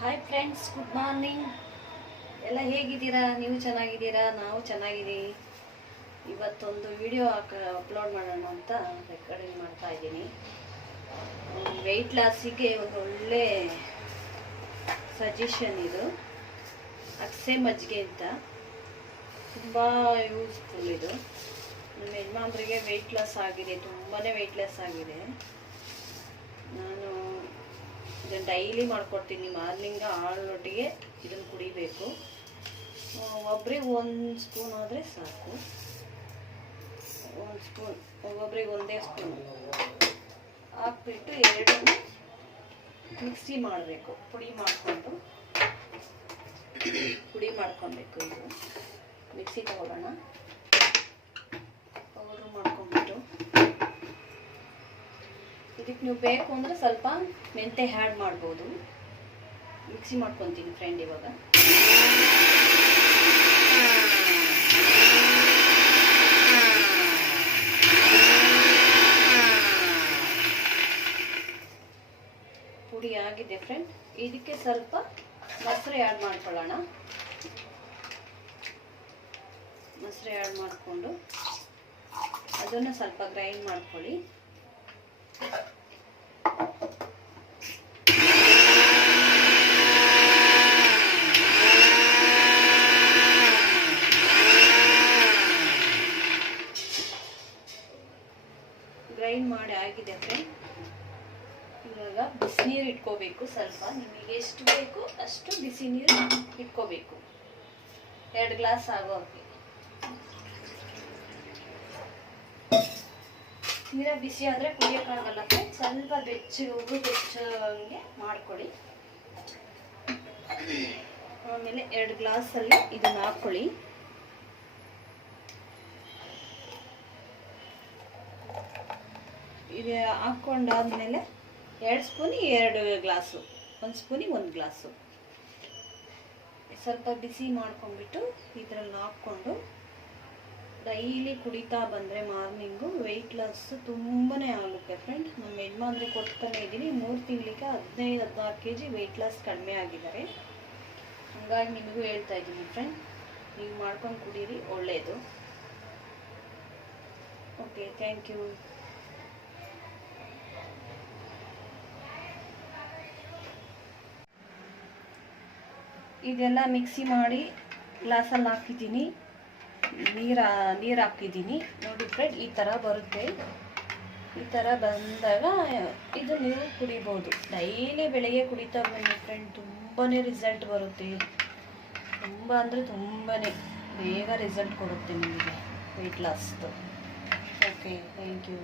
Hi friends, good morning. ಎಲ್ಲ ಹೇಗಿದ್ದೀರಾ? ನೀವು ಚೆನ್ನಾಗಿದ್ದೀರಾ? ನಾವು ಚೆನ್ನಾಗಿದ್ದೀವಿ. ಇವತ್ತೊಂದು ವಿಡಿಯೋ ಅಪ್ಲೋಡ್ ಮಾಡೋಣ ಅಂತ ರೆಕಾರ್ಡಿಂಗ್ ಮಾಡ್ತಾ ಇದ್ದೀನಿ. ವೆಯ್ಟ್ ಲಾಸಿಗೆ ಒಂದು ಒಳ್ಳೆ ಸಜೆಷನ್ ಇದು. ಅಕ್ಸೆ ಮಜ್ಜಿಗೆ ಅಂತ ತುಂಬ ಯೂಸ್ಫುಲ್ ಇದು. ನಮ್ಮ ಯಜಮಾನ್ರಿಗೆ ವೆಯ್ಟ್ ಲಾಸ್ ಆಗಿದೆ, ತುಂಬಾ ವೆಯ್ಟ್ ಲಾಸ್ ಆಗಿದೆ. ನಾನು ಇದನ್ನು ಡೈಲಿ ಮಾಡ್ಕೊಡ್ತೀನಿ. ಮಾರ್ನಿಂಗ್ ಹಾಳೊಟ್ಟಿಗೆ ಇದನ್ನು ಕುಡಿಬೇಕು. ಒಬ್ರಿಗೆ ಒಂದು ಸ್ಪೂನ್ ಆದರೆ ಸಾಕು. ಒಂದು ಸ್ಪೂನ್, ಒಬ್ಬೊಬ್ರಿಗೆ ಒಂದೇ ಸ್ಪೂನ್ ಹಾಕ್ಬಿಟ್ಟು ಎರಡನ್ನೂ ಮಿಕ್ಸಿ ಮಾಡಬೇಕು. ಪುಡಿ ಮಾಡ್ಕೊಬೇಕು. ಇದು ಮಿಕ್ಸಿ ತಗೊಳ್ಳೋಣ. ಪೌಡ್ರ್ ಮಾಡ್ಕೊಂಡ್ಬಿಟ್ಟು ಇದಕ್ಕೆ ನೀವು ಬೇಕು ಅಂದರೆ ಸ್ವಲ್ಪ ಮೆಂತೆ ಆ್ಯಡ್ ಮಾಡ್ಬೋದು. ಮಿಕ್ಸಿ ಮಾಡ್ಕೊತೀನಿ ಫ್ರೆಂಡ್. ಇವಾಗ ಪುಡಿ ಆಗಿದೆ ಫ್ರೆಂಡ್. ಇದಕ್ಕೆ ಸ್ವಲ್ಪ ಮೊಸರು ಆ್ಯಡ್ ಮಾಡ್ಕೊಳ್ಳೋಣ. ಮೊಸರು ಆ್ಯಡ್ ಮಾಡಿಕೊಂಡು ಅದನ್ನು ಸ್ವಲ್ಪ ಗ್ರೈಂಡ್ ಮಾಡ್ಕೊಳ್ಳಿ. ಗ್ರೈಂಡ್ ಮಾಡಿ ಆಗಿದೆ ಫ್ರೆಂಡ್. ಇವಾಗ ಬಿಸಿ ನೀರು ಇಟ್ಕೋಬೇಕು. ಸ್ವಲ್ಪ ನಿಮಗೆ ಎಷ್ಟು ಬೇಕು ಅಷ್ಟು ಬಿಸಿ ನೀರು ಇಟ್ಕೋಬೇಕು. 2 ಗ್ಲಾಸ್ ಆಗೋಕ್ಕೆ. ತೀರಾ ಬಿಸಿ ಆದರೆ ಕುಡಿಯೋಕ್ಕಾಗಲ್ಲ ಫ್ರೆಂಡ್. ಸ್ವಲ್ಪ ಬೆಚ್ಚಗೆ ಮಾಡ್ಕೊಳ್ಳಿ. ಆಮೇಲೆ 2 ಗ್ಲಾಸಲ್ಲಿ ಇದನ್ನು ಹಾಕ್ಕೊಳ್ಳಿ. ಇದು ಹಾಕ್ಕೊಂಡಾದ್ಮೇಲೆ 2 ಸ್ಪೂನಿಗೆ 2 ಗ್ಲಾಸು, 1 ಸ್ಪೂನಿಗೆ 1 ಗ್ಲಾಸು ಸ್ವಲ್ಪ ಬಿಸಿ ಮಾಡ್ಕೊಂಡ್ಬಿಟ್ಟು ಇದರಲ್ಲಿ ಹಾಕ್ಕೊಂಡು ಡೈಲಿ ಕುಡಿತಾ ಬಂದರೆ ಮಾರ್ನಿಂಗು ವೆಯ್ಟ್ ಲಾಸ್ ತುಂಬಾ ಆಗುತ್ತೆ ಫ್ರೆಂಡ್. ನಮ್ಮ ಯಜಮಾನ್ರಿಗೆ ಕೊಡ್ತಾನೆ ಇದ್ದೀನಿ. 3 ತಿಂಗಳಿಗೆ 15-16 kg ವೆಯ್ಟ್ ಲಾಸ್ ಕಡಿಮೆ ಆಗಿದ್ದಾರೆ. ಹಾಗಾಗಿ ನಿಮಗೂ ಹೇಳ್ತಾ ಇದ್ದೀನಿ ಫ್ರೆಂಡ್, ನೀವು ಮಾಡ್ಕೊಂಡು ಕುಡೀರಿ, ಒಳ್ಳೆಯದು. Okay, thank you. ಇದೆಲ್ಲ ಮಿಕ್ಸಿ ಮಾಡಿ ಗ್ಲಾಸಲ್ಲಿ ಹಾಕಿದ್ದೀನಿ. ನೀರು ಹಾಕಿದ್ದೀನಿ ನೋಡಿ ಫ್ರೆಂಡ್. ಈ ಥರ ಬರುತ್ತೆ. ಈ ಥರ ಬಂದಾಗ ಇದು ನೀವು ಕುಡಿಬೋದು. ಡೈಲಿ ಬೆಳಗ್ಗೆ ಕುಡಿತಾ ಬನ್ನಿ ಫ್ರೆಂಡ್. ತುಂಬಾ ರಿಸಲ್ಟ್ ಬರುತ್ತೆ. ತುಂಬ ಅಂದರೆ ತುಂಬಾ ಬೇಗ ರಿಸಲ್ಟ್ ಕೊಡುತ್ತೆ ನಿಮಗೆ ವೆಯ್ಟ್ ಲಾಸ್ದು. Okay, thank you.